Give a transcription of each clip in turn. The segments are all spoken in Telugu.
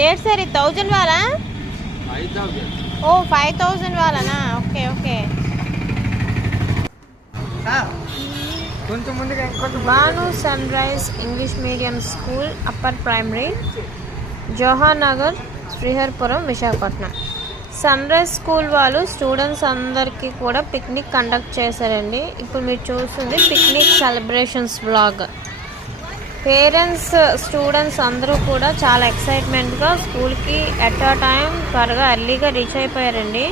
ఏడు సార్ 1000 వాళ్ళా? ఓ 5000 వాళ్ళనా? Okay okay. Bhanu sunrise English medium school upper primary, Jawahar Nagar, Sriharipuram, Visakhapatnam. Sunrise school వాళ్ళు స్టూడెంట్స్ అందరికీ కూడా పిక్నిక్ కండక్ట్ చేశారండి. ఇప్పుడు మీరు చూస్తుంది picnic celebrations vlog. Parents students అందరూ కూడా చాలా ఎక్సైట్మెంట్గా స్కూల్కి ఎట్ అ టైం త్వరగా ఎర్లీగా రీచ్ అయిపోయారండి.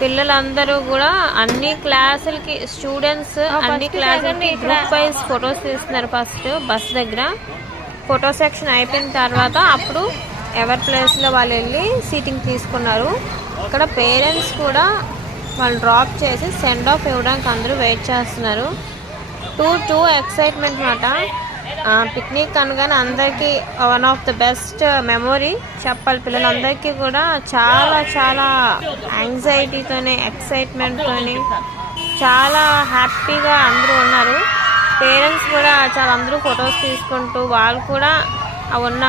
పిల్లలందరూ కూడా అన్ని క్లాసులకి స్టూడెంట్స్ అన్ని క్లాసులకి గ్రూప్ వైజ్ ఫొటోస్ తీస్తున్నారు. ఫస్ట్ బస్ దగ్గర ఫోటో సెక్షన్ అయిపోయిన తర్వాత అప్పుడు ఎవరి ప్లేస్లో వాళ్ళు వెళ్ళి సీటింగ్ తీసుకున్నారు. ఇక్కడ పేరెంట్స్ కూడా వాళ్ళు డ్రాప్ చేసి సెండ్ ఆఫ్ ఇవ్వడానికి అందరూ వెయిట్ చేస్తున్నారు. టూ ఎక్సైట్మెంట్ మాట. పిక్నిక్ అనగానే అందరికీ one of the best memory చెప్పాలి. పిల్లలందరికీ కూడా చాలా చాలా యాంగ్జైటీతోనే ఎక్సైట్మెంట్తోని చాలా హ్యాపీగా అందరూ ఉన్నారు. పేరెంట్స్ కూడా చాలా అందరూ ఫొటోస్ తీసుకుంటూ వాళ్ళు కూడా ఉన్న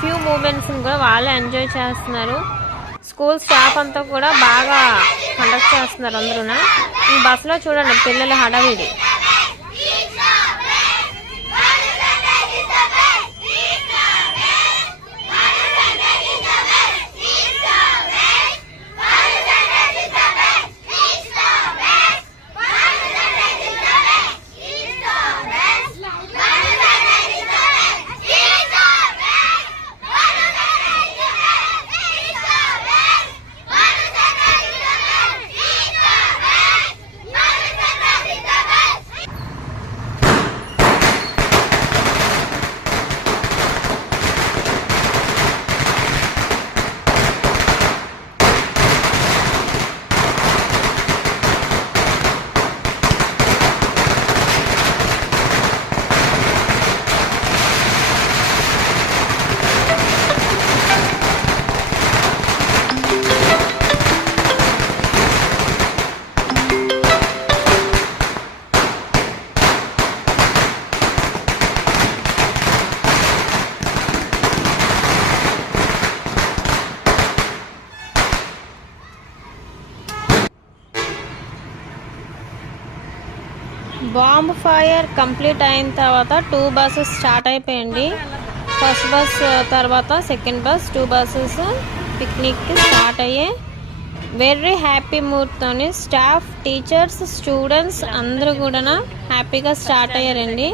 ఫ్యూ మూమెంట్స్ని కూడా వాళ్ళే ఎంజాయ్ చేస్తున్నారు. స్కూల్ స్టాఫ్ అంతా కూడా బాగా కండక్ట్ చేస్తున్నారు అందరూ. ఈ బస్సులో చూడండి పిల్లల హడావిడి. బాంబ్ ఫైర్ కంప్లీట్ అయిన తర్వాత 2 బస్సెస్ స్టార్ట్ అయిపోయింది. ఫస్ట్ బస్ తర్వాత సెకండ్ బస్ 2 బస్సెస్ పిక్నిక్కి స్టార్ట్ అయ్యాయి. వెరీ హ్యాపీ మూడ్తోని స్టాఫ్, టీచర్స్, స్టూడెంట్స్ అందరూ కూడా హ్యాపీగా స్టార్ట్ అయ్యారండి.